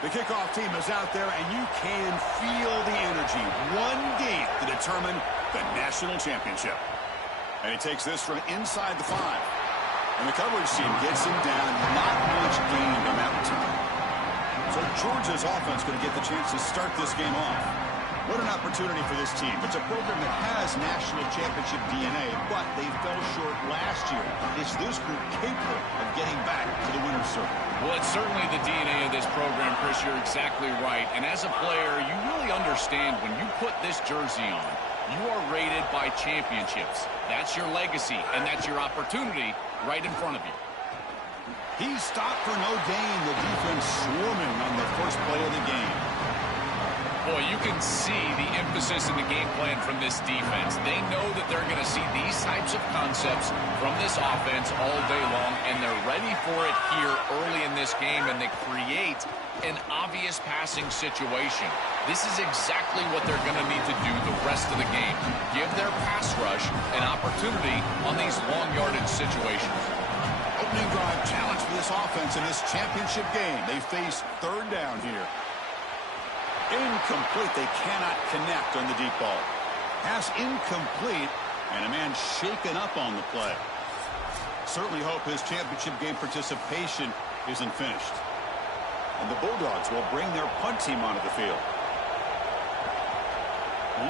The kickoff team is out there, and you can feel the energy. One deep to determine the national championship. And he takes this from inside the 5. And the coverage team gets him down. Not much gained on that return. So Georgia's offense going to get the chance to start this game off. What an opportunity for this team. It's a program that has national championship DNA, but they fell short last year. Is this group capable of getting back to the winner's circle? Well, it's certainly the DNA of this program, Chris. You're exactly right. And as a player, you really understand when you put this jersey on, you are rated by championships. That's your legacy, and that's your opportunity right in front of you. He's stopped for no gain. The defense swarming on the first play of the game. Boy, you can see the emphasis in the game plan from this defense. They know that they're going to see these types of concepts from this offense all day long, and they're ready for it here early in this game, and they create an obvious passing situation. This is exactly what they're going to need to do the rest of the game. Give their pass rush an opportunity on these long yardage situations. Opening drive challenge for this offense in this championship game. They face third down here. Incomplete. They cannot connect on the deep ball. Pass incomplete, and a man shaken up on the play. Certainly hope his championship game participation isn't finished. And the Bulldogs will bring their punt team onto the field.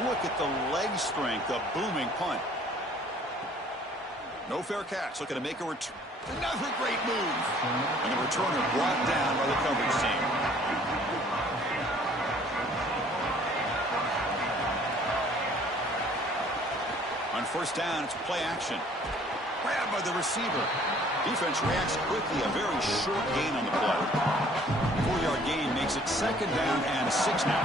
Look at the leg strength, a booming punt. No fair catch. Looking to make a return. Another great move. And the returner brought down by the coverage team. On first down, it's play action. Grabbed by the receiver. Defense reacts quickly. A very short gain on the play. 4-yard gain makes it second down and 6 now.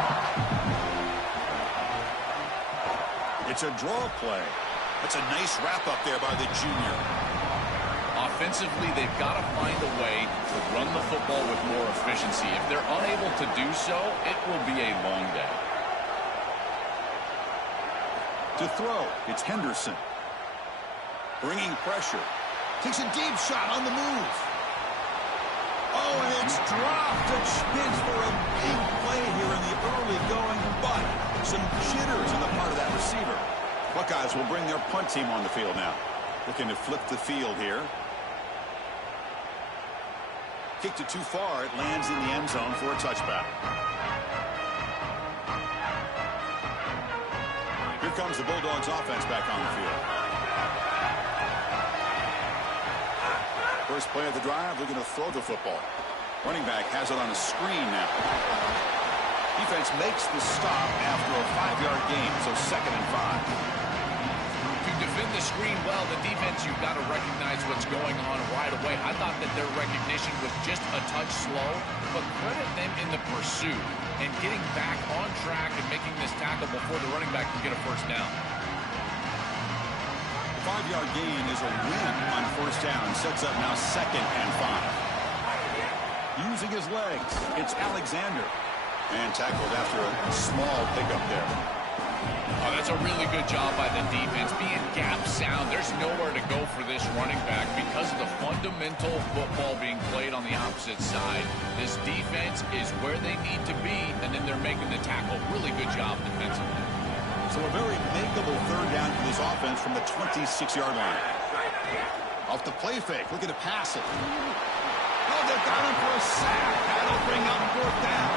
It's a draw play. That's a nice wrap up there by the junior. Offensively, they've got to find a way to run the football with more efficiency. If they're unable to do so, it will be a long day. To throw, it's Henderson. Bringing pressure. Takes a deep shot on the move. Oh, and it's dropped. A chance for a big play here in the early going, but some jitters on the part of that receiver. Buckeyes will bring their punt team on the field now. Looking to flip the field here. Kicked it too far. It lands in the end zone for a touchback. Here comes the Bulldogs offense back on the field. First play of the drive, looking to throw the football. Running back has it on a screen now. Defense makes the stop after a 5-yard gain, so second and 5. To defend the screen well, the defense, you've got to recognize what's going on right away. I thought that their recognition was just a touch slow, but credit them in the pursuit and getting back on track and making this tackle before the running back can get a first down. 5-yard gain is a win on first down. Sets up now second and 5. Using his legs, it's Alexander. And tackled after a small pickup there. Oh, that's a really good job by the defense. Being gap sound, there's nowhere to go for this running back because of the fundamental football being played on the opposite side. This defense is where they need to be, and then they're making the tackle. Really good job defensively. So a very makeable third down for this offense from the 26-yard line. Off the play fake, looking to pass it. Oh, they've got him for a sack. That'll bring up fourth down.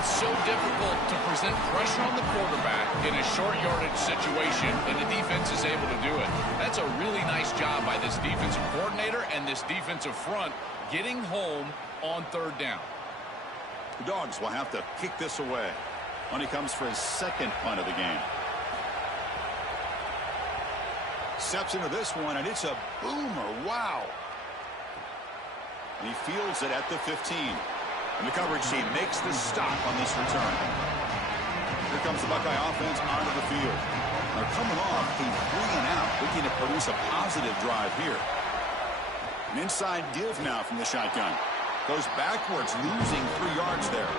It's so difficult to present pressure on the quarterback in a short yardage situation, and the defense is able to do it. That's a really nice job by this defensive coordinator and this defensive front getting home on third down. The Dogs will have to kick this away when he comes for his second punt of the game. Steps into this one, and it's a boomer. Wow. And he fields it at the 15. And the coverage team makes the stop on this return. Here comes the Buckeye offense onto the field. They're coming off a 3-and-out, looking to produce a positive drive here. An inside give now from the shotgun. Goes backwards, losing 3 yards there.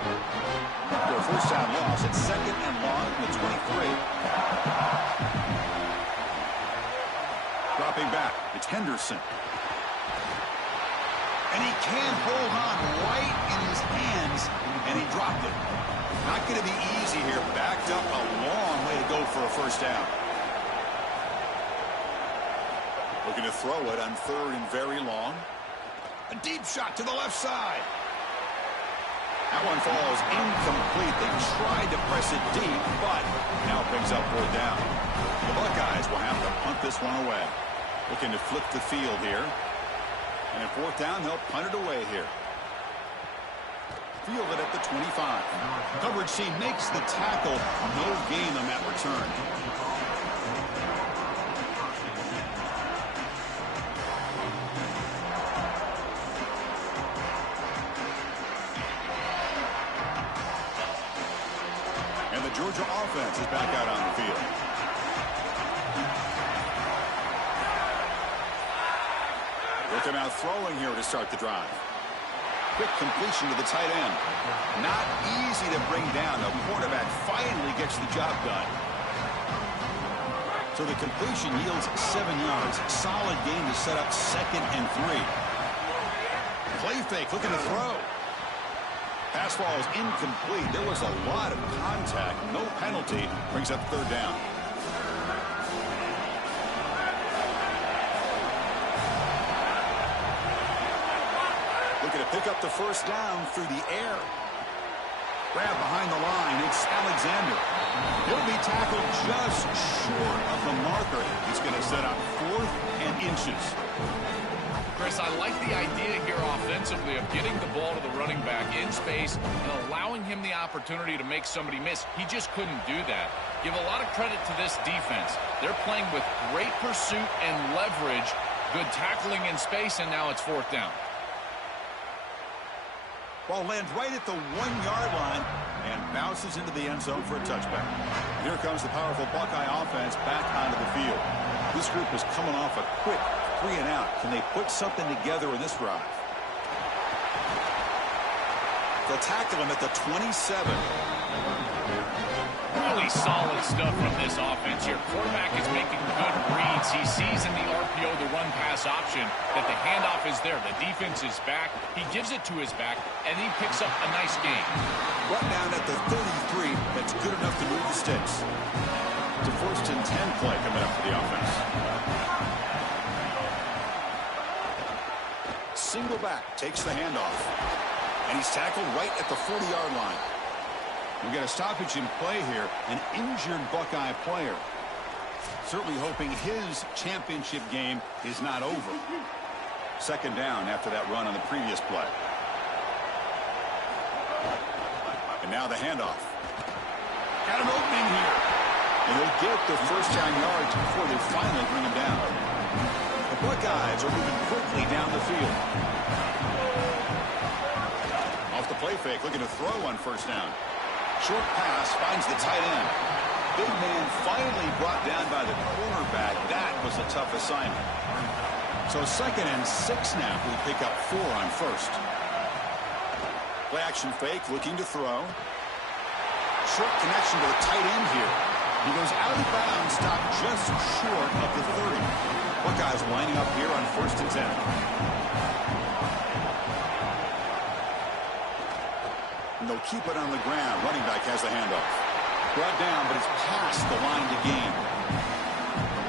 After a first down loss, it's second and long from the 23. Dropping back, it's Henderson. And he can't hold on right in his hands, and he dropped it. Not going to be easy here. Backed up a long way to go for a first down. Looking to throw it on 3rd and very long. A deep shot to the left side. That one falls incomplete. They tried to press it deep, but now brings up 4th down. The Buckeyes will have to punt this one away. Looking to flip the field here. And at 4th down, they'll punt it away here. Field it at the 25. Coverage C makes the tackle. No gain on that return. And the Georgia offense is back out on the field. Looking out throwing here to start the drive. Quick completion to the tight end. Not easy to bring down. The quarterback finally gets the job done. So the completion yields 7 yards. Solid gain to set up 2nd and 3. Play fake, looking to throw. Pass ball is incomplete. There was a lot of contact. No penalty. Brings up 3rd down. Looking to pick up the first down through the air. Grab behind the line. It's Alexander. He'll be tackled just short of the marker. He's going to set up 4th and inches. Chris, I like the idea here offensively of getting the ball to the running back in space and allowing him the opportunity to make somebody miss. He just couldn't do that. Give a lot of credit to this defense. They're playing with great pursuit and leverage, good tackling in space, and now it's 4th down. Ball lands right at the 1-yard line and bounces into the end zone for a touchback. Here comes the powerful Buckeye offense back onto the field. This group is coming off a quick 3 and out. Can they put something together in this drive? They'll tackle him at the 27. Really solid stuff from this offense here. Quarterback is making good reads. He sees in the RPO the run-pass option that the handoff is there. The defense is back. He gives it to his back, and he picks up a nice gain. Brought down at the 33. That's good enough to move the sticks. It's a 1st and 10 play coming up for the offense. Single back takes the handoff. And he's tackled right at the 40-yard line. We got a stoppage in play here. An injured Buckeye player. Certainly hoping his championship game is not over. 2nd down after that run on the previous play. And now the handoff. Got an opening here. And they'll get the first down yards before they finally bring him down. The Buckeyes are moving quickly down the field. Off the play fake, looking to throw on 1st down. Short pass finds the tight end. Big man finally brought down by the cornerback. That was a tough assignment. So 2nd and 6 now. We pick up 4 on 1st. Play action fake, looking to throw. Short connection to the tight end here. He goes out of bounds, stopped just short of the 30. Buckeyes lining up here on 1st and 10. And they'll keep it on the ground. Running back has the handoff. Brought down, but it's past the line to gain.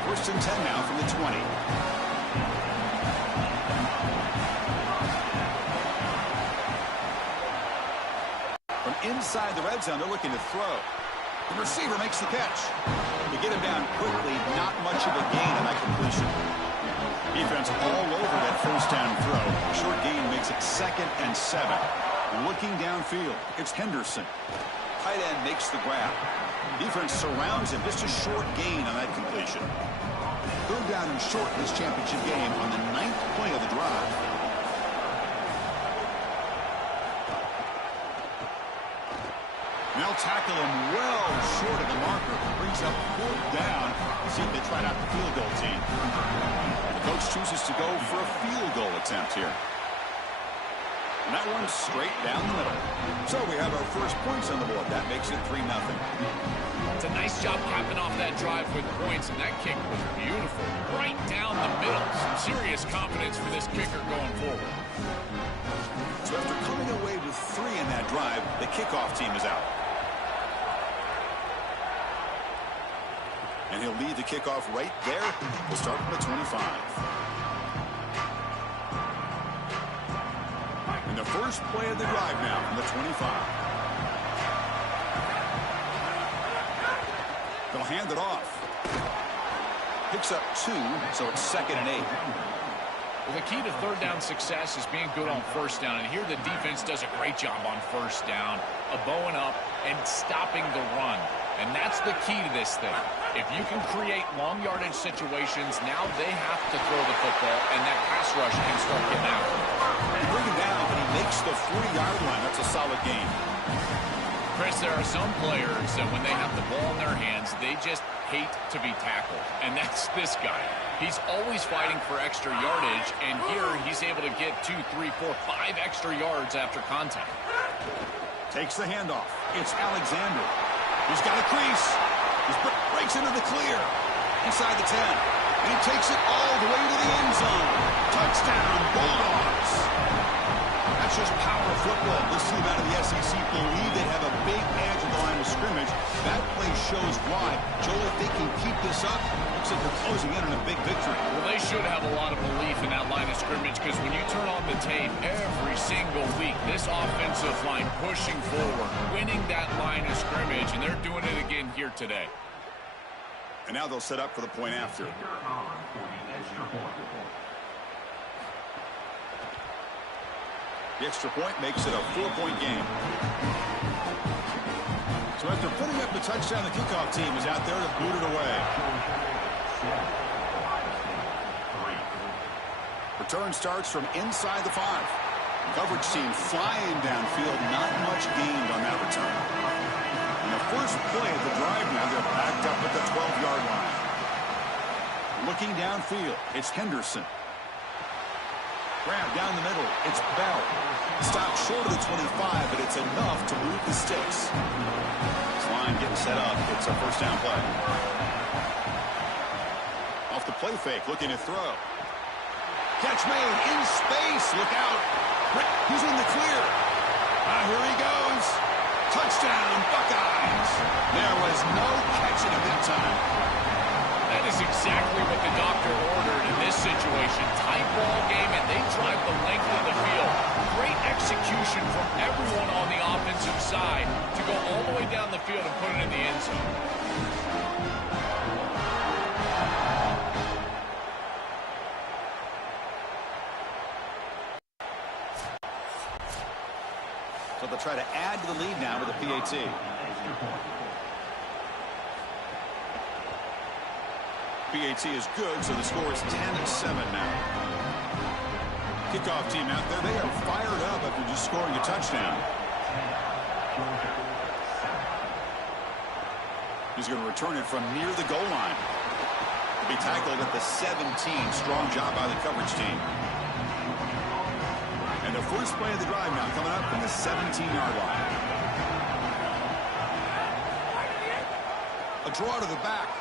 1st and 10 now from the 20. From inside the red zone, they're looking to throw. The receiver makes the catch. To get him down quickly, not much of a gain on that completion. Defense all over that 1st down throw. Short gain makes it 2nd and 7. Looking downfield, it's Henderson. Tight end makes the grab. Defense surrounds him. Just a short gain on that completion. 3rd down and short in this championship game on the 9th play of the drive. They'll tackle him well short of the marker. Brings up 4th down. See if they try out the field goal team. The coach chooses to go for a field goal attempt here. And that one's straight down the middle. So we have our first points on the board. That makes it 3-0. It's a nice job capping off that drive with points, and that kick was beautiful. Right down the middle. Some serious confidence for this kicker going forward. drive, the kickoff team is out. And he'll lead the kickoff right there. We'll start from the 25. And the first play of the drive now from the 25. They'll hand it off. Picks up 2, so it's 2nd and 8. Well, the key to third down success is being good on first down. And here the defense does a great job on first down, bowing up and stopping the run. And that's the key to this thing. If you can create long yardage situations, now they have to throw the football, and that pass rush can start getting out. Bring him down, and he makes the 40-yard line. That's a solid gain. Chris, there are some players that when they have the ball in their hands, they just hate to be tackled. And that's this guy. He's always fighting for extra yardage, and here he's able to get 2, 3, 4, 5 extra yards after contact. Takes the handoff. It's Alexander. He's got a crease. He breaks into the clear. Inside the 10. And he takes it all the way to the end zone. Touchdown, Bulldogs. That's just power football. This team out of the SEC believe they have a big edge at the line of scrimmage. That play shows why. Joel, if they can keep this up, looks like they're closing in on a big victory. Well, they should have a lot of belief in that line of scrimmage, because when you turn on the tape every single week, this offensive line pushing forward, winning that line of scrimmage, and they're doing it again here today. And now they'll set up for the point after. The extra point makes it a 4-point game. So after putting up the touchdown, the kickoff team is out there to boot it away. Return starts from inside the 5. Coverage team flying downfield, not much gained on that return. And the first play of the drive now, they're backed up at the 12-yard line. Looking downfield, it's Henderson. Grab down the middle, it's Bell. Stopped short of the 25, but it's enough to move the sticks. This line getting set up. It's a first down play. Off the play fake, looking to throw. Catch made in space. Look out. He's in the clear. Here he goes. Touchdown, Buckeyes. There was no catching at that time. That is exactly what the doctor ordered in this situation. Tight ball game, and they drive the length of the field. Great execution from everyone on the offensive side to go all the way down the field and put it in the end zone. So they'll try to add to the lead now with a PAT. PAT is good, so the score is 10-7 now. Kickoff team out there, they are fired up after just scoring a touchdown. He's going to return it from near the goal line. He'll be tackled at the 17. Strong job by the coverage team. And the first play of the drive now coming up from the 17-yard line. A draw to the back.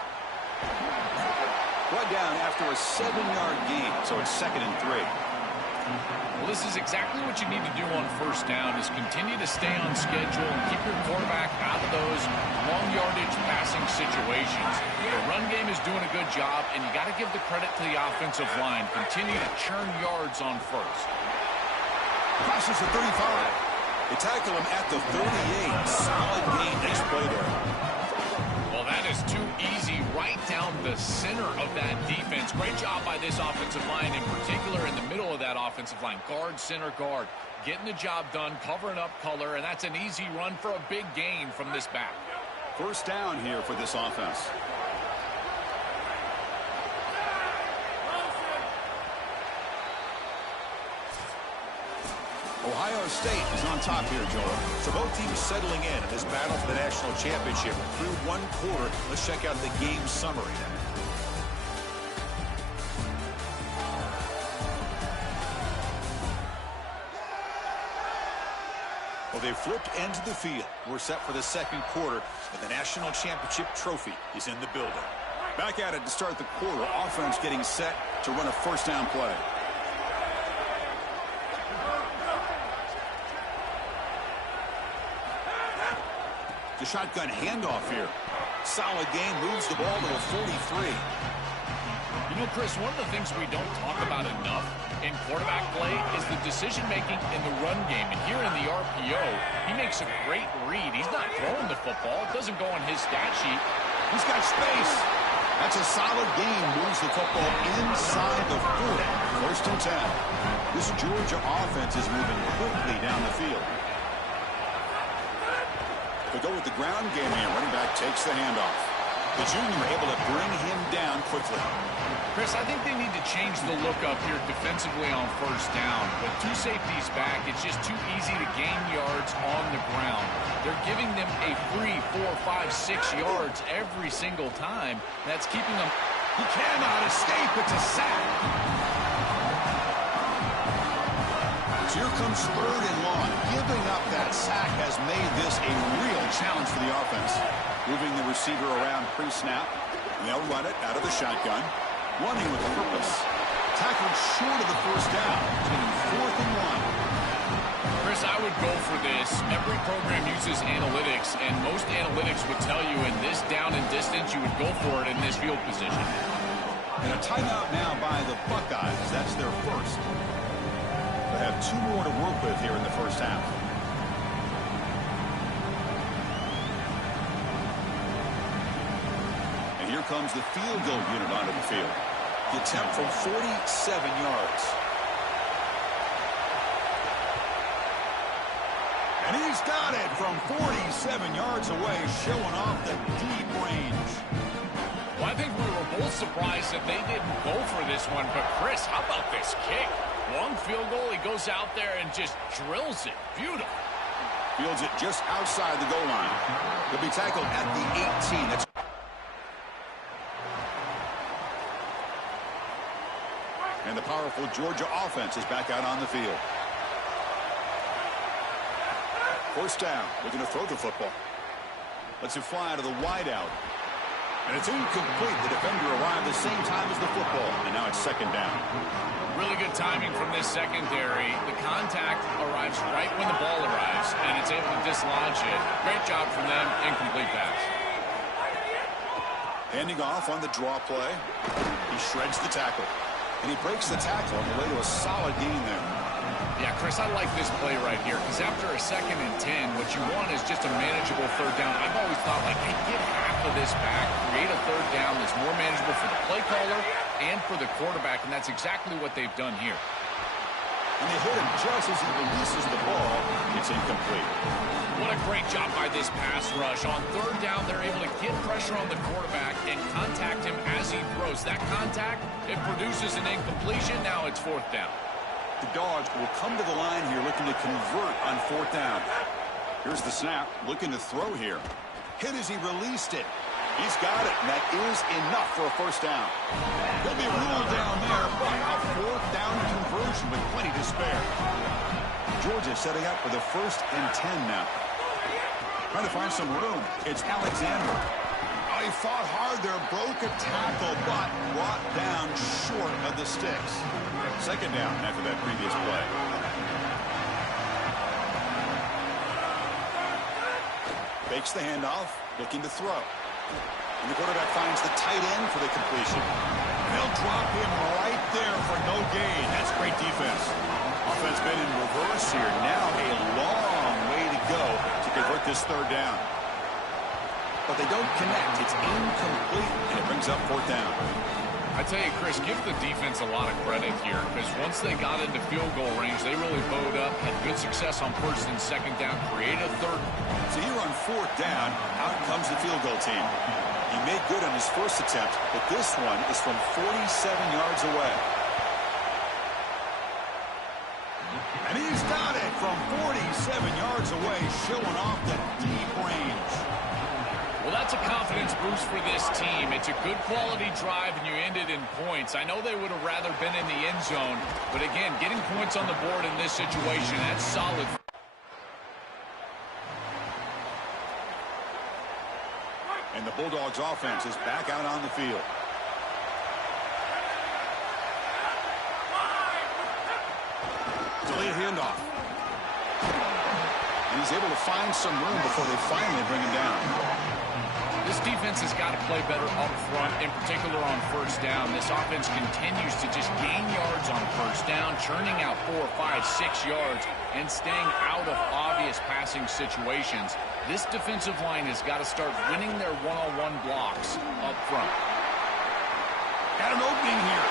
Brought down after a 7-yard gain, so it's 2nd and 3. Well, this is exactly what you need to do on first down, is continue to stay on schedule and keep your quarterback out of those long yardage passing situations. The run game is doing a good job, and you got to give the credit to the offensive line. Continue to churn yards on first. Crosses the 35. They tackle him at the 38. Solid gain. Nice play there. Well, that is too easy right down the center of that defense. Great job by this offensive line, in particular in the middle of that offensive line. Guard, center, guard. Getting the job done, covering up color, and that's an easy run for a big gain from this back. First down here for this offense. Ohio State is on top here, Joel. So both teams settling in this battle for the national championship. Through one quarter, let's check out the game summary. Well, they flipped into the field. We're set for the second quarter, and the national championship trophy is in the building. Back at it to start the quarter. Offense getting set to run a first down play. The shotgun handoff here. Solid game, moves the ball to the 43. You know, Chris, one of the things we don't talk about enough in quarterback play is the decision-making in the run game. And here in the RPO, he makes a great read. He's not throwing the football. It doesn't go on his stat sheet. He's got space. That's a solid game. Moves the football inside the 40. First and 10. This Georgia offense is moving quickly down the field. They go with the ground game here. Running back takes the handoff. The junior able to bring him down quickly. Chris, I think they need to change the look up here defensively on first down. With two safeties back, it's just too easy to gain yards on the ground. They're giving them a free 4, 5, 6 yards every single time. That's keeping them. He cannot escape. It's a sack. So here comes third and long. Giving up that sack has made this a real challenge for the offense. Moving the receiver around pre-snap. They'll run it out of the shotgun. Running with purpose. Tackled short of the first down. Taking 4th and 1. Chris, I would go for this. Every program uses analytics, and most analytics would tell you in this down and distance, you would go for it in this field position. And a timeout now by the Buckeyes. That's their first. They have 2 more to work with here in the first half. And here comes the field goal unit onto the field. The attempt from 47 yards. And he's got it from 47 yards away, showing off the deep range. Well, I think we were both surprised that they didn't go for this one. But, Chris, how about this kick? Long field goal, he goes out there and just drills it. Beautiful. Fields it just outside the goal line. He'll be tackled at the 18. That's and the powerful Georgia offense is back out on the field. First down. Looking to throw the football. Lets it fly to the wideout. And it's incomplete. The defender arrived the same time as the football. And now it's second down. Really good timing from this secondary. The contact arrives right when the ball arrives, and it's able to dislodge it. Great job from them. Incomplete pass. Handing off on the draw play. He shreds the tackle. And he breaks the tackle on the way to a solid gain there. Yeah, Chris, I like this play right here because after a 2nd and 10, what you want is just a manageable third down. I've always thought, like, hey, get half of this back, create a third down that's more manageable for the play caller and for the quarterback, and that's exactly what they've done here. And they hit him just as he releases the ball. It's incomplete. What a great job by this pass rush. On third down, they're able to get pressure on the quarterback and contact him as he throws. That contact, it produces an incompletion. Now it's 4th down. The Dogs will come to the line here looking to convert on 4th down. Here's the snap, looking to throw here. Hit as he released it. He's got it, and that is enough for a first down. He'll be ruled down there, but a 4th down conversion with plenty to spare. Georgia setting up for the 1st and 10 now. Trying to find some room. It's Alexander. He fought hard there, broke a tackle, but brought down short of the sticks. Second down after that previous play. Fakes the handoff, looking to throw. And the quarterback finds the tight end for the completion. They'll drop him right there for no gain. That's great defense. Offense been in reverse here. Now a long way to go to convert this third down. But they don't connect. It's incomplete, and it brings up 4th down. I tell you, Chris, give the defense a lot of credit here because once they got into field goal range, they really bowed up, had good success on 1st and 2nd down, created a third. So here on 4th down, out comes the field goal team. He made good on his first attempt, but this one is from 47 yards away. And he's got it from 47 yards away, showing off the deep range. Well, that's a confidence boost for this team. It's a good quality drive, and you end it in points. I know they would have rather been in the end zone, but again, getting points on the board in this situation, that's solid. And the Bulldogs offense is back out on the field. Delayed handoff. And he's able to find some room before they finally bring him down. This defense has got to play better up front, in particular on first down. This offense continues to just gain yards on first down, churning out 4, 5, 6 yards, and staying out of obvious passing situations. This defensive line has got to start winning their one-on-one blocks up front. Got an opening here.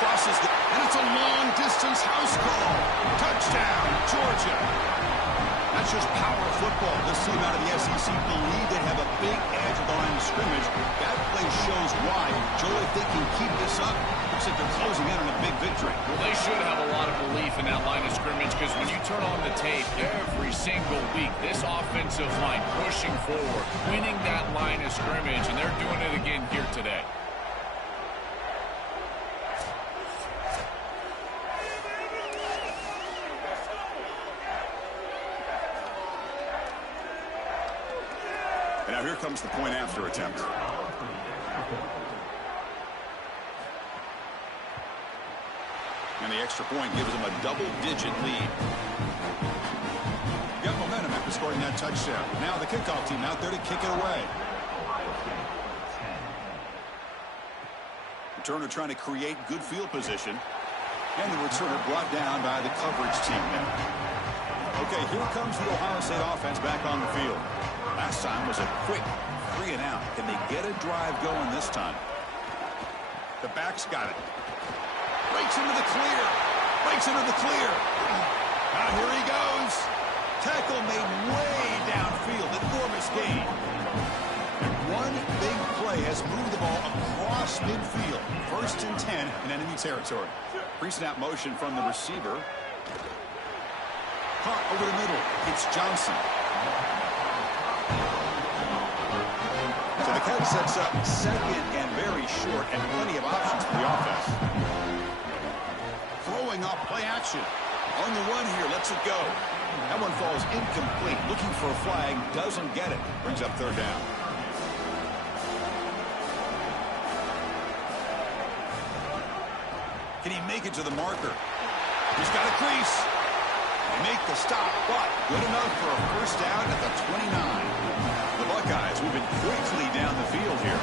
Crosses the... And it's a long-distance house call. Touchdown, Georgia. That's just power football. This team out of the SEC believe they have a big edge at the line of scrimmage. That play shows why. Joel, if they can keep this up, looks like they're closing in on a big victory. Well, they should have a lot of belief in that line of scrimmage, because when you turn on the tape every single week, this offensive line pushing forward, winning that line of scrimmage, and they're doing it again here today. And now here comes the point after attempt. And the extra point gives them a double-digit lead. Got momentum after scoring that touchdown. Now the kickoff team out there to kick it away. Returner trying to create good field position. And the returner brought down by the coverage team now. Okay, here comes the Ohio State offense back on the field. Last time was a quick 3 and out. Can they get a drive going this time? The back's got it. Breaks into the clear. Breaks into the clear. Now here he goes. Tackle made way downfield. Enormous gain. And one big play has moved the ball across midfield. 1st and 10 in enemy territory. Pre-snap motion from the receiver. Caught over the middle. It's Johnson. So the cut sets up 2nd and very short, and plenty of options for the offense. Throwing off play action. On the run here, lets it go. That one falls incomplete. Looking for a flag, doesn't get it. Brings up 3rd down. Can he make it to the marker? He's got a crease. They make the stop, but good enough for a 1st down at the 29. The Buckeyes moving quickly down the field here.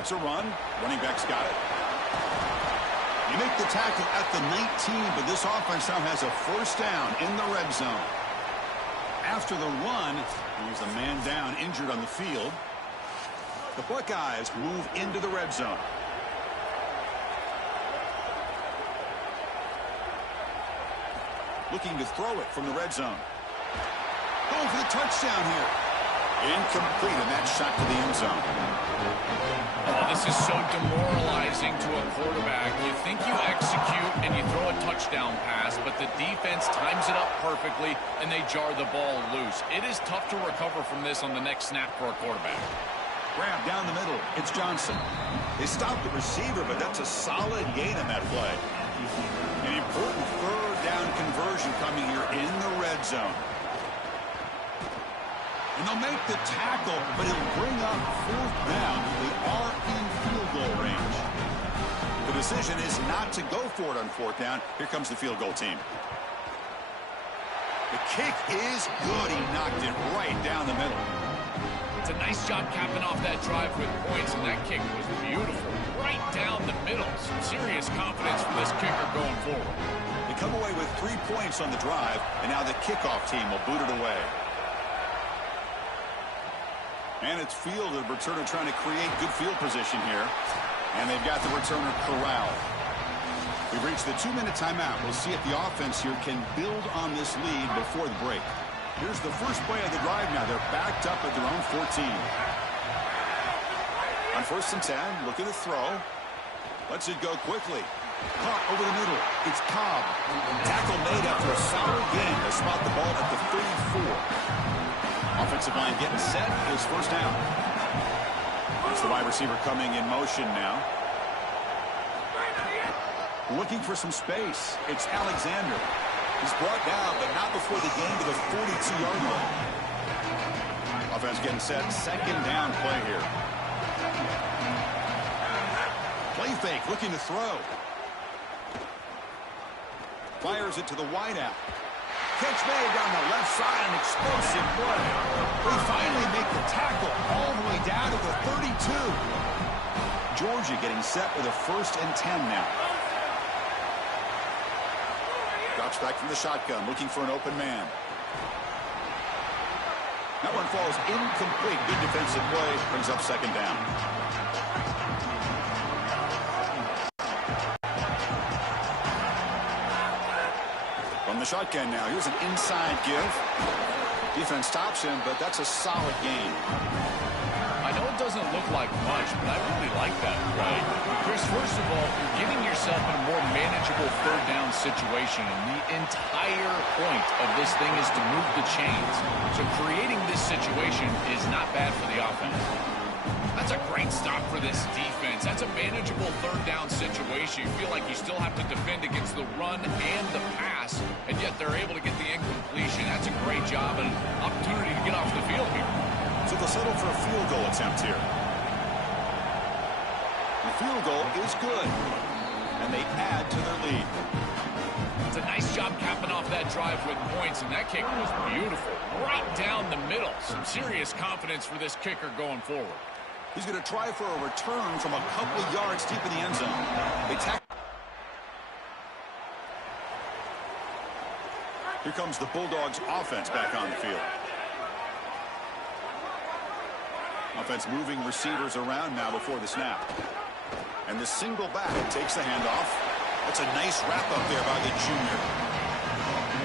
It's a run. Running back's got it. You make the tackle at the 19, but this offense now has a 1st down in the red zone. After the run, there's a man down, injured on the field. The Buckeyes move into the red zone. Looking to throw it from the red zone. Going for the touchdown here. Incomplete, and that shot to the end zone. Oh, this is so demoralizing to a quarterback. You think you execute and you throw a touchdown pass, but the defense times it up perfectly, and they jar the ball loose. It is tough to recover from this on the next snap for a quarterback. Grab down the middle. It's Johnson. They stopped the receiver, but that's a solid gain on that play. An important 3rd down conversion coming here in the red zone. And they'll make the tackle, but it'll bring up 4th down. They are in field goal range. The decision is not to go for it on 4th down. Here comes the field goal team. The kick is good. He knocked it right down the middle. It's a nice job capping off that drive with points, and that kick was beautiful. Right down the middle. Some serious confidence for this kicker going forward. They come away with 3 points on the drive, and now the kickoff team will boot it away. And it's field, the returner trying to create good field position here. And they've got the returner corralled. We've reached the 2-minute timeout. We'll see if the offense here can build on this lead before the break. Here's the first play of the drive now. They're backed up at their own 14. On 1st and 10, look at the throw. Lets it go quickly. Caught over the middle. It's Cobb. Tackle made after a solid gain to spot the ball at the 34. Offensive line getting set. Is 1st down. It's the wide receiver coming in motion now. Looking for some space. It's Alexander. He's brought down, but not before the gain to the 42-yard line. Offense getting set. 2nd down play here. Play fake, looking to throw. Fires it to the wideout. Catch made down the left side, an explosive play. They finally make the tackle all the way down to the 32. Georgia getting set with a 1st and 10 now. Drops back from the shotgun, looking for an open man. That one falls incomplete. Good defensive play. Brings up 2nd down. From the shotgun now. Here's an inside give. Defense stops him, but that's a solid gain. I know it doesn't look like much, but I really like that play. Chris, first of all, you're getting yourself in a more manageable 3rd down situation, and the entire point of this thing is to move the chains. So creating this situation is not bad for the offense. That's a great stop for this defense. That's a manageable 3rd down situation. You feel like you still have to defend against the run and the pass, and yet they're able to get the incompletion. That's a great job and an opportunity to get off the field here. So they'll settle for a field goal attempt here. The field goal is good, and they add to their lead. It's a nice job capping off that drive with points, and that kick was beautiful. Right down the middle. Some serious confidence for this kicker going forward. He's going to try for a return from a couple of yards deep in the end zone. Here comes the Bulldogs offense back on the field. Offense moving receivers around now before the snap. And the single back takes the handoff. That's a nice wrap up there by the junior.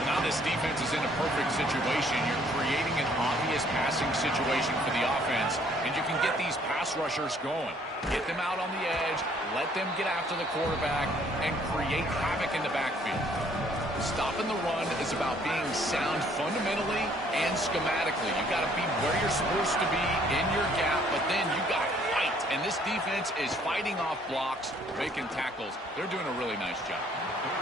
Now this defense is in a perfect situation. You're creating an obvious passing situation for the offense, and you can get these pass rushers going. Get them out on the edge, let them get after the quarterback, and create havoc in the backfield. Stopping the run is about being sound fundamentally and schematically. You got to be where you're supposed to be in your gap, but then you got to fight. And this defense is fighting off blocks, making tackles. They're doing a really nice job.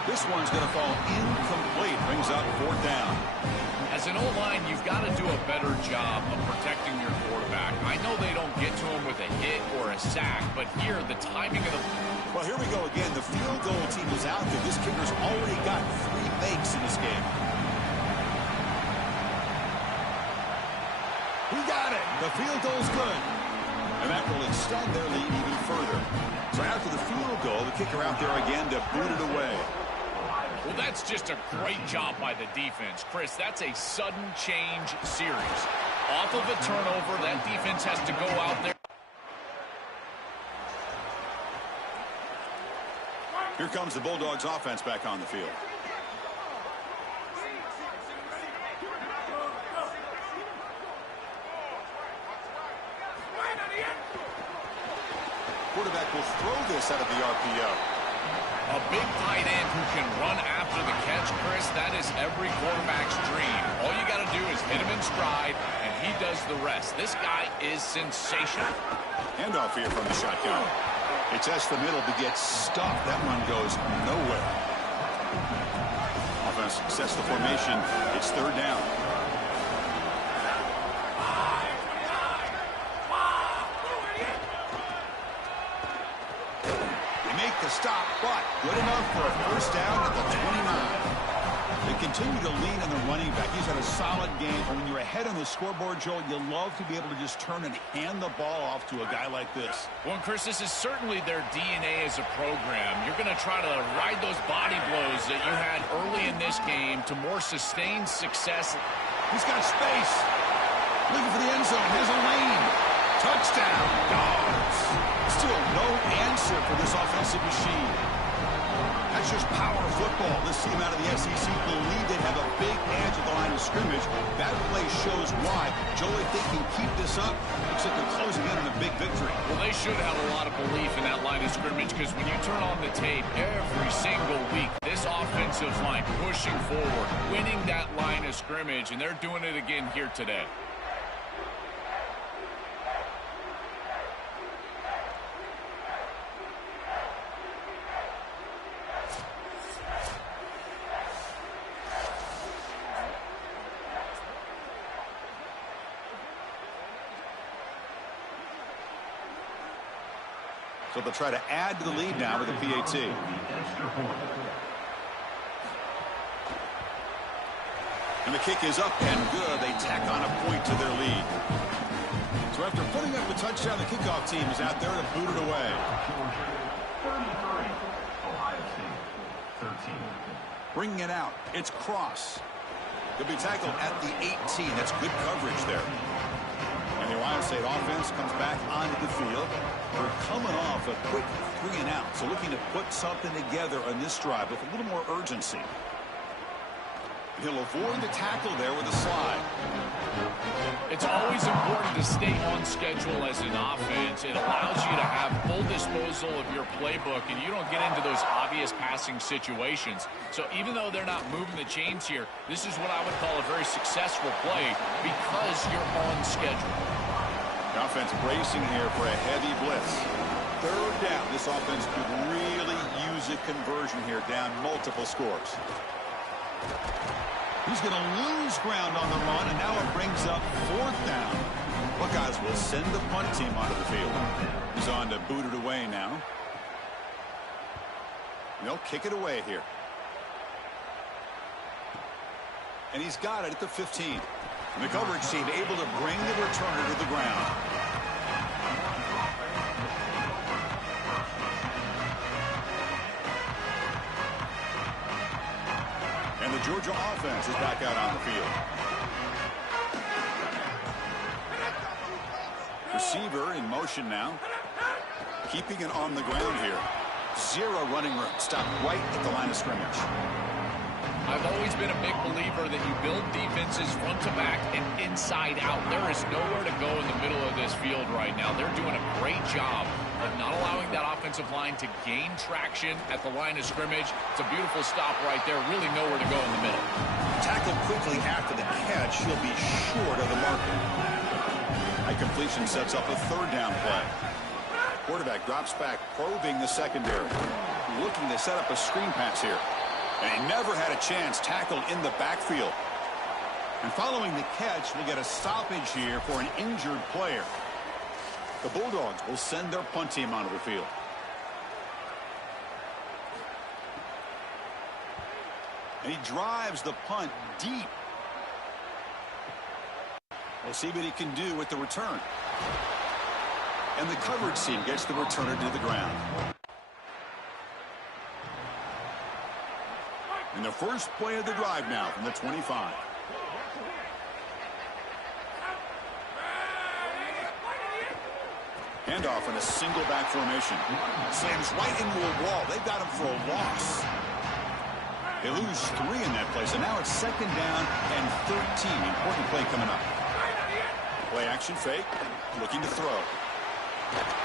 This one's going to fall incomplete. Brings up 4th down. As an O-line, you've got to do a better job of protecting your quarterback. I know they don't get to him with a hit or a sack, but here, the timing of the... Well, here we go again. The field goal team is out there. This kicker's already got 3 makes in this game. We got it. The field goal's good. And that will extend their lead even further. So after the field goal, the kicker out there again to boot it away. Well, that's just a great job by the defense. Chris, that's a sudden change series. Off of a turnover, that defense has to go out there. Here comes the Bulldogs offense back on the field. Quarterback will throw this out of the RPO. A big tight end who can run after the catch, Chris, that is every quarterback's dream. All you got to do is hit him in stride, and he does the rest. This guy is sensational. Handoff here from the shotgun. It tests the middle, but gets stuffed. That one goes nowhere. Offense sets the formation. It's 3rd down. The stop, but good enough for a 1st down at the 29. They continue to lean on the running back. He's had a solid game. And when you're ahead on the scoreboard, Joel, you love to be able to just turn and hand the ball off to a guy like this. Well, Chris, this is certainly their DNA as a program. You're going to try to ride those body blows that you had early in this game to more sustained success. He's got space. Looking for the end zone. Has a lane. Touchdown, Dogs. Still no answer for this offensive machine. That's just power football. This team out of the SEC believed they'd have a big edge at the line of scrimmage. That play shows why. Joey, they can keep this up, except they're closing in on a big victory. Well, they should have a lot of belief in that line of scrimmage, because when you turn on the tape every single week, this offensive line pushing forward, winning that line of scrimmage, and they're doing it again here today. So they'll try to add to the lead now with a PAT. And the kick is up and good. They tack on a point to their lead. So after putting up a touchdown, the kickoff team is out there to boot it away. 33, Ohio State, 13. Bringing it out. It's Cross. He'll be tackled at the 18. That's good coverage there. And the Ohio State offense comes back onto the field. They're coming off a quick 3-and-out. So looking to put something together on this drive with a little more urgency. He'll avoid the tackle there with a slide. It's always important to stay on schedule as an offense. It allows you to have full disposal of your playbook, and you don't get into those obvious passing situations. So even though they're not moving the chains here, this is what I would call a very successful play because you're on schedule. The offense bracing here for a heavy blitz. Third down. This offense could really use a conversion here, down multiple scores. He's going to lose ground on the run, and now it brings up fourth down. Buckeyes will send the punt team onto the field. He's on to boot it away now. They'll kick it away here. And he's got it at the 15. And the coverage team able to bring the returner to the ground. And the Georgia offense is back out on the field. Receiver in motion now. Keeping it on the ground here. Zero running room. Stopped right at the line of scrimmage. I've always been a big believer that you build defenses front to back and inside out. There is nowhere to go in the middle of this field right now. They're doing a great job of not allowing that offensive line to gain traction at the line of scrimmage. It's a beautiful stop right there. Really nowhere to go in the middle. Tackled quickly after the catch. He'll be short of the marker. High completion sets up a third down play. Quarterback drops back, probing the secondary. Looking to set up a screen pass here. And he never had a chance, tackled in the backfield. And following the catch, we'll get a stoppage here for an injured player. The Bulldogs will send their punt team onto the field. And he drives the punt deep. We'll see what he can do with the return. And the coverage team gets the returner to the ground. And the first play of the drive now from the 25. Handoff in a single back formation. Slams right into a wall. They've got him for a loss. They lose 3 in that play, so now it's second down and 13. Important play coming up. Play action fake. Looking to throw.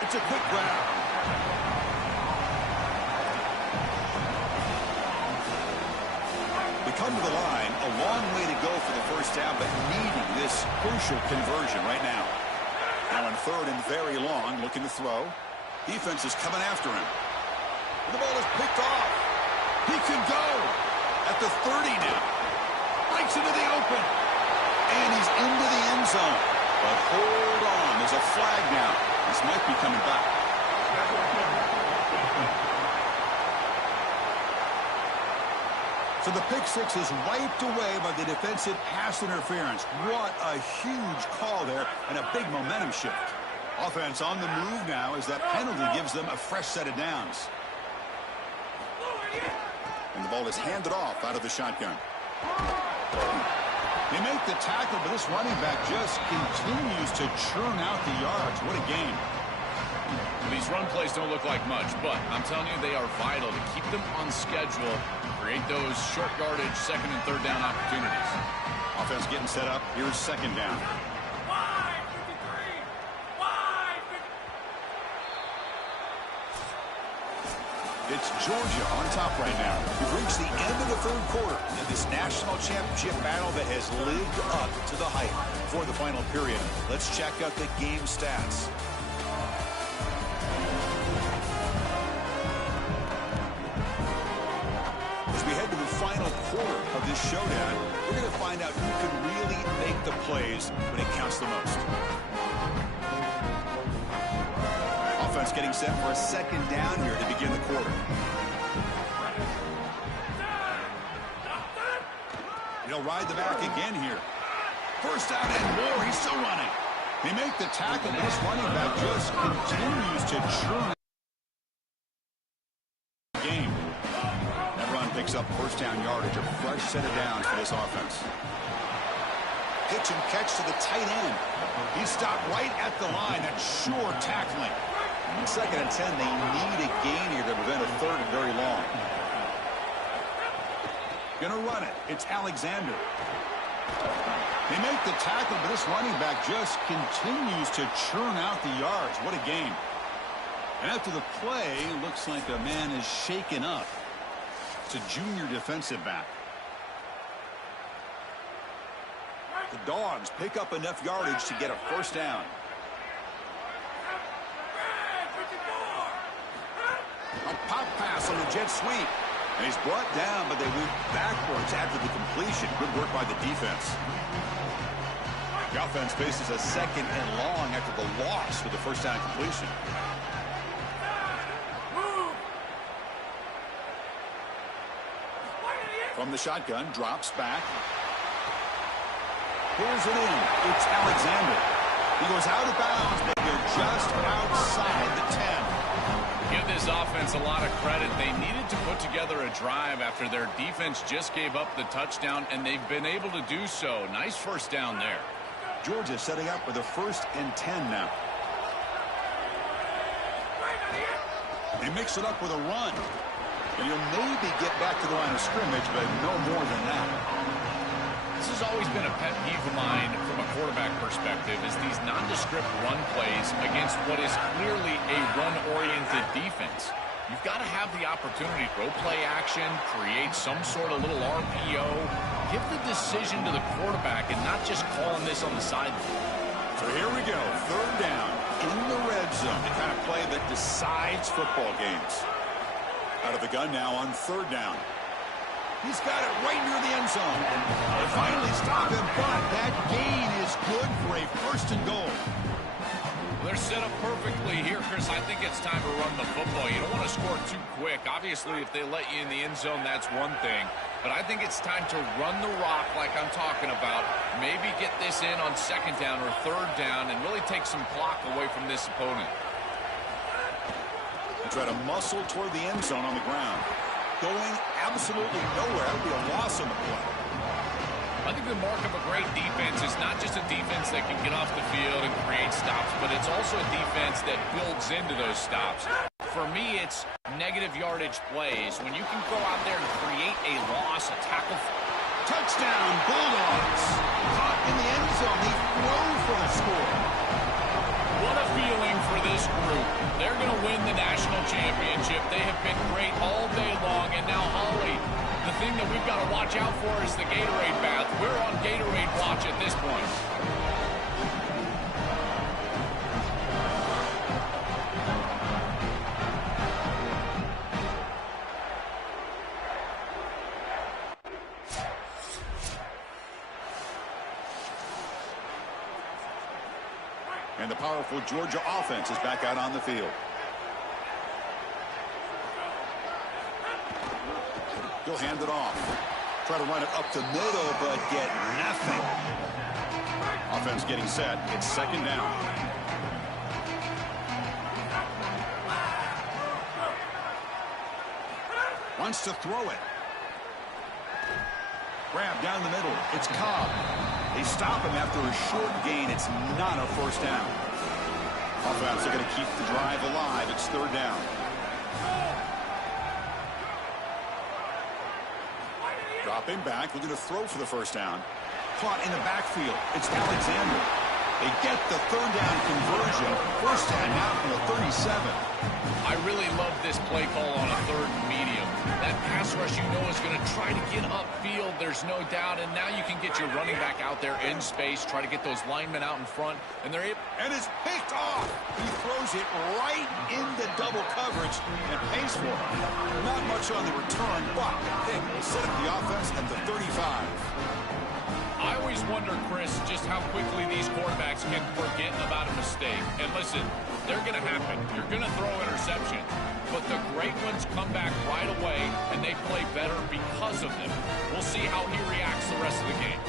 It's a quick grab. Come to the line, a long way to go for the first down, but needing this crucial conversion right now. Now on third and very long, looking to throw. Defense is coming after him. The ball is picked off. He could go at the 30 now. Breaks into the open. And he's into the end zone. But hold on, there's a flag now. This might be coming back. So the pick six is wiped away by the defensive pass interference. What a huge call there and a big momentum shift. Offense on the move now as that penalty gives them a fresh set of downs. And the ball is handed off out of the shotgun. They make the tackle, but this running back just continues to churn out the yards. What a game. These run plays don't look like much, but I'm telling you they are vital to keep them on schedule, create those short yardage second and third down opportunities. Offense getting set up. Here's second down. It's Georgia on top right now. We've reached the end of the third quarter in this national championship battle that has lived up to the hype. For the final period, let's check out the game stats. As we head to the final quarter of this showdown, we're going to find out who can really make the plays when it counts the most. Offense getting set for a second down here to begin the quarter. He'll ride the back again here. First down and more. He's still running. They make the tackle. This running back just continues to churn the game. That run picks up first down yardage. A fresh set of downs for this offense. Pitch and catch to the tight end. He stopped right at the line. That's sure tackling. On 2nd and 10, they need a gain here to prevent a third and very long. Gonna run it. It's Alexander. They make the tackle, but this running back just continues to churn out the yards. What a game. And after the play, looks like a man is shaken up. It's a junior defensive back. The Dogs pick up enough yardage to get a first down. A pop pass on the jet sweep. And he's brought down, but they went backwards after the completion. Good work by the defense. The offense faces a 2nd and long after the loss for the first down completion. From the shotgun, drops back. Pulls it in. It's Alexander. He goes out of bounds, but they're just outside the 10. Give this offense a lot of credit. They needed to put together a drive after their defense just gave up the touchdown, and they've been able to do so. Nice first down there. Georgia setting up with a 1st and 10 now. They mix it up with a run. And you'll maybe get back to the line of scrimmage, but no more than that. This has always been a pet peeve of mine from a quarterback perspective, is these nondescript run plays against what is clearly a run-oriented defense. You've got to have the opportunity to go play action, create some sort of little RPO, give the decision to the quarterback and not just calling this on the sideline. So here we go, 3rd down in the red zone, the kind of play that decides football games. Out of the gun now on 3rd down. He's got it right near the end zone. They finally stop him, but that gain is good for a 1st and goal. They're set up perfectly here, Chris. I think it's time to run the football. You don't want to score too quick. Obviously, if they let you in the end zone, that's one thing. But I think it's time to run the rock like I'm talking about. Maybe get this in on 2nd down or 3rd down and really take some clock away from this opponent. They try to muscle toward the end zone on the ground. Going absolutely nowhere. That would be a loss on the play. I think the mark of a great defense is not just a defense that can get off the field and create stops, but it's also a defense that builds into those stops. For me, it's negative yardage plays. When you can go out there and create a loss, a tackle. Touchdown, Bulldogs. Caught in the end zone. They throw for the score. What a feeling for this group. They're going to win the national championship. They have been great all day long. And now, Holly, the thing that we've got to watch out for is the Gatorade bath. We're on Gatorade watch at this point. And the powerful Georgia offense is back out on the field. He'll hand it off. Try to run it up the middle, but get nothing. Offense getting set. It's 2nd down. Wants to throw it. Grab down the middle. It's Cobb. They stop him after a short gain. It's not a 1st down. Offense are going to keep the drive alive. It's 3rd down. Dropping back, looking to throw for the 1st down. Caught in the backfield. It's Alexander. They get the 3rd down conversion. 1st down now from the 37. I really love this play call on a 3rd and medium. That pass rush, you know, is going to try to get upfield. There's no doubt. And now you can get your running back out there in space, try to get those linemen out in front. And they're able. And it's picked off. He throws it right into double coverage and pays for it. Not much on the return, but they set up the offense at the 35. I always wonder, Chris, just how quickly these quarterbacks can forget about a mistake. And listen, they're going to happen. You're going to throw interception. but the great ones come back right away, and they play better because of them. We'll see how he reacts the rest of the game.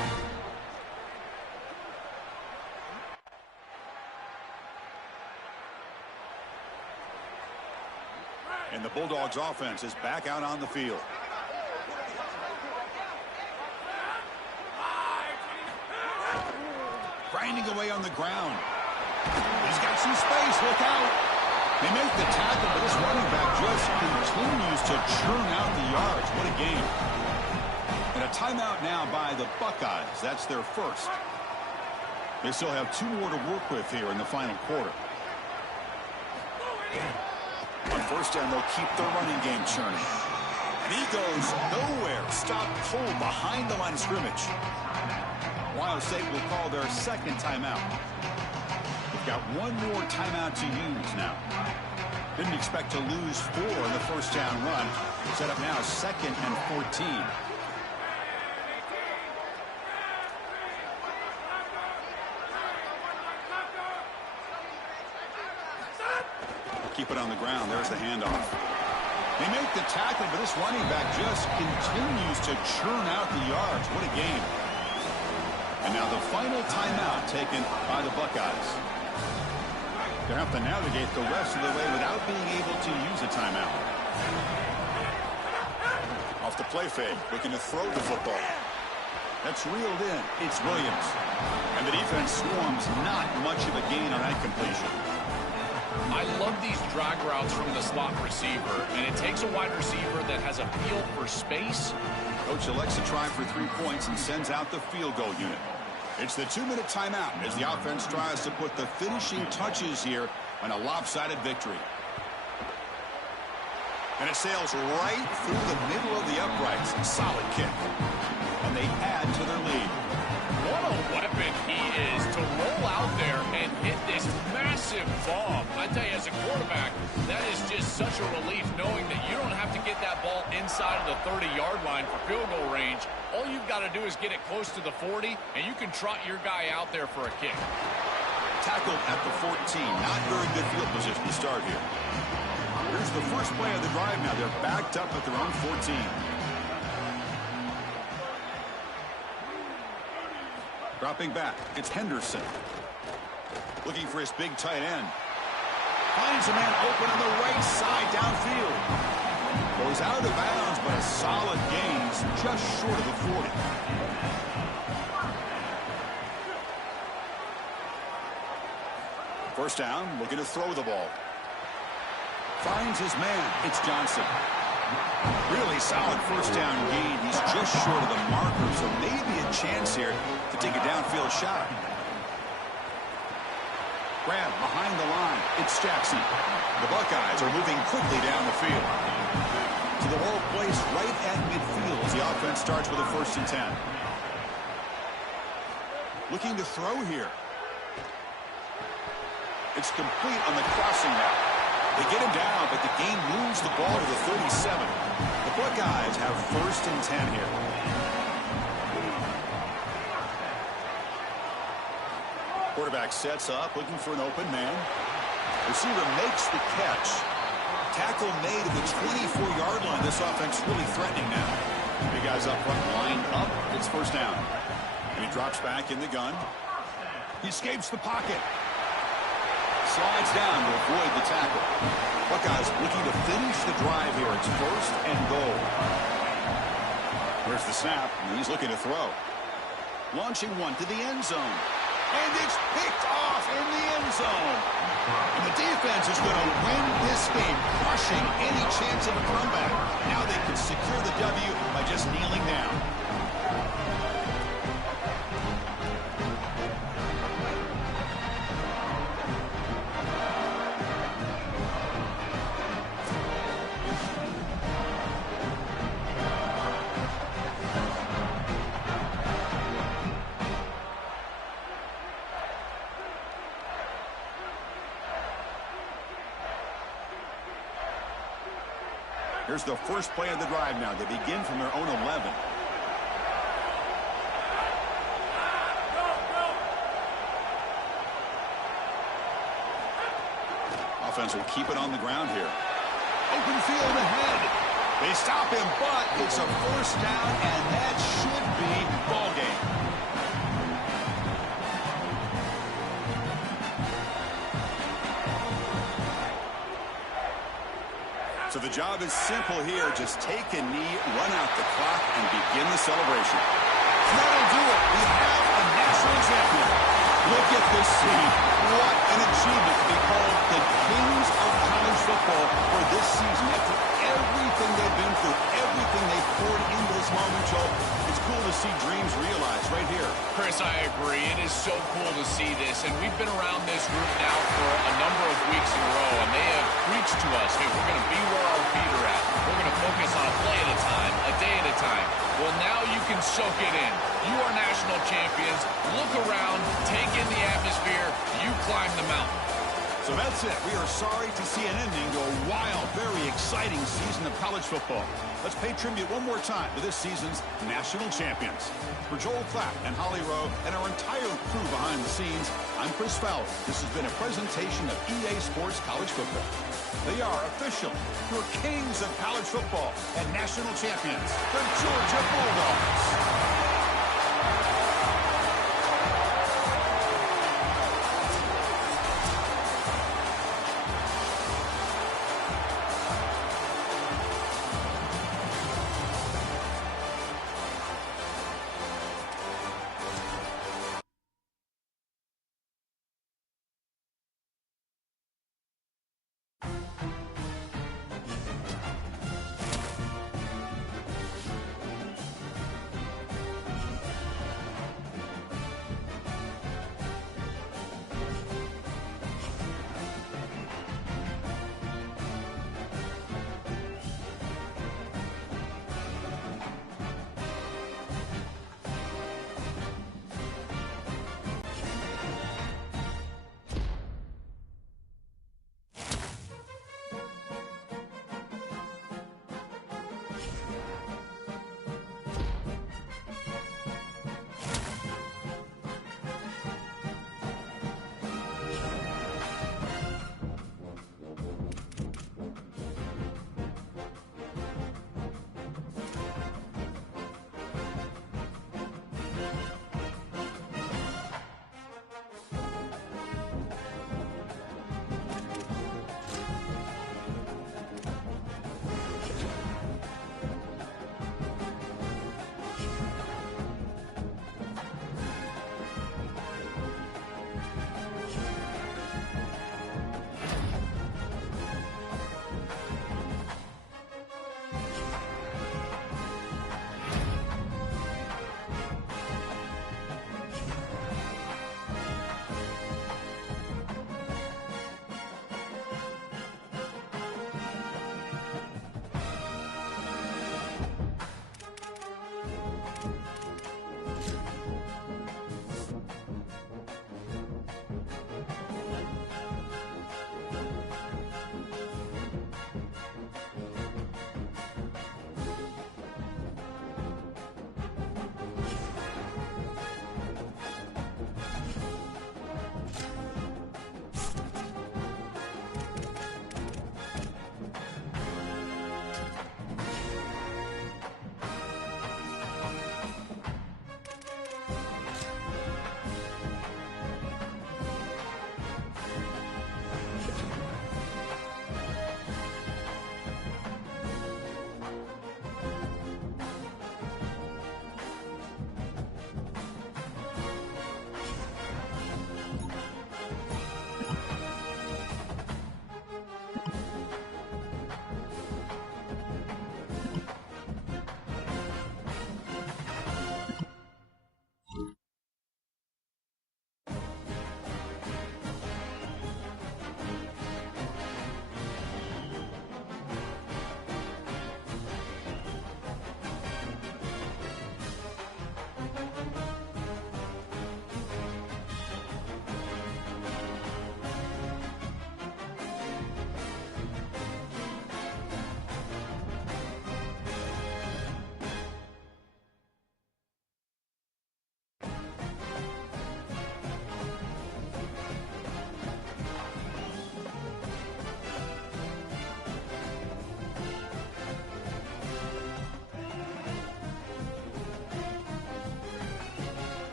And the Bulldogs offense is back out on the field. Grinding away on the ground. He's got some space. Look out. They make the tackle, but this running back just continues to churn out the yards. What a game. And a timeout now by the Buckeyes. That's their first. They still have 2 more to work with here in the final quarter. On first down, they'll keep their running game churning. And he goes nowhere. Stop cold behind the line of scrimmage. Ohio State will call their second timeout. They've got 1 more timeout to use now. Didn't expect to lose 4 in the first down run. Set up now 2nd and 14. Keep it on the ground. There's the handoff. They make the tackle, but this running back just continues to churn out the yards. What a game. And now the final timeout taken by the Buckeyes. They have to navigate the rest of the way without being able to use a timeout. Off the play fake, looking to throw the football. That's reeled in. It's Williams. And the defense swarms, not much of a gain on that completion. I love these drag routes from the slot receiver, and it takes a wide receiver that has a feel for space. Coach elects to try for 3 points and sends out the field goal unit. It's the 2-minute timeout as the offense tries to put the finishing touches here on a lopsided victory. And it sails right through the middle of the uprights. Solid kick. And they add to their lead. What a weapon he is to roll out there and hit this massive bomb. I tell you, as a quarterback, that is just such a relief knowing that you don't have to get that ball inside of the 30-yard line for field goal range. All you've got to do is get it close to the 40, and you can trot your guy out there for a kick. Tackled at the 14. Not very good field position to start here. Here's the first play of the drive now. They're backed up at their own 14. Dropping back, it's Henderson. Looking for his big tight end. Finds a man open on the right side downfield. Goes out of bounds, but a solid gain, just short of the 40. First down, looking to throw the ball. Finds his man, it's Johnson. Really solid first down gain. He's just short of the marker, so maybe a chance here to take a downfield shot. Grab behind the line. It's Jackson. The Buckeyes are moving quickly down the field. To the ball placed right at midfield as the offense starts with a 1st and 10. Looking to throw here. It's complete on the crossing route. They get him down, but the game moves the ball to the 37. The Buckeyes have 1st and 10 here. Quarterback sets up, looking for an open man. Receiver makes the catch. Tackle made at the 24-yard line. This offense really threatening now. Big guys up front, lined up. It's first down. And he drops back in the gun. He escapes the pocket. Slides down to avoid the tackle. Buckeyes looking to finish the drive here. It's 1st and goal. Here's the snap, and he's looking to throw. Launching one to the end zone. And it's picked off in the end zone. And the defense is going to win this game, crushing any chance of a comeback. Now they can secure the W by just kneeling down. Here's the first play of the drive now. They begin from their own 11. Offense will keep it on the ground here. Open field ahead. They stop him, but it's a first down, and that should be ball game. So the job is simple here. Just take a knee, run out the clock, and begin the celebration. And that'll do it. We have a national champion. Look at this scene. What an achievement to be called the kings of college football for this season. After everything they've been through, everything they've poured into this moment, Joe, it's cool to see dreams realized right here. Chris, I agree. It is so cool to see this, and we've been around this group now for a number of weeks in a row, and they have preached to us, hey, we're going to be where our feet are at. We're going to focus on a play at a time, a day at a time. Well, now you can soak it in. You are national champions. Look around, take in the atmosphere. You climb the mountain. So that's it. We are sorry to see an ending to a wild, very exciting season of college football. Let's pay tribute one more time to this season's national champions. For Joel Clapp and Holly Rowe and our entire crew behind the scenes, I'm Chris Fowler. This has been a presentation of EA Sports College Football. They are official. Your kings of college football and national champions, the Georgia Bulldogs.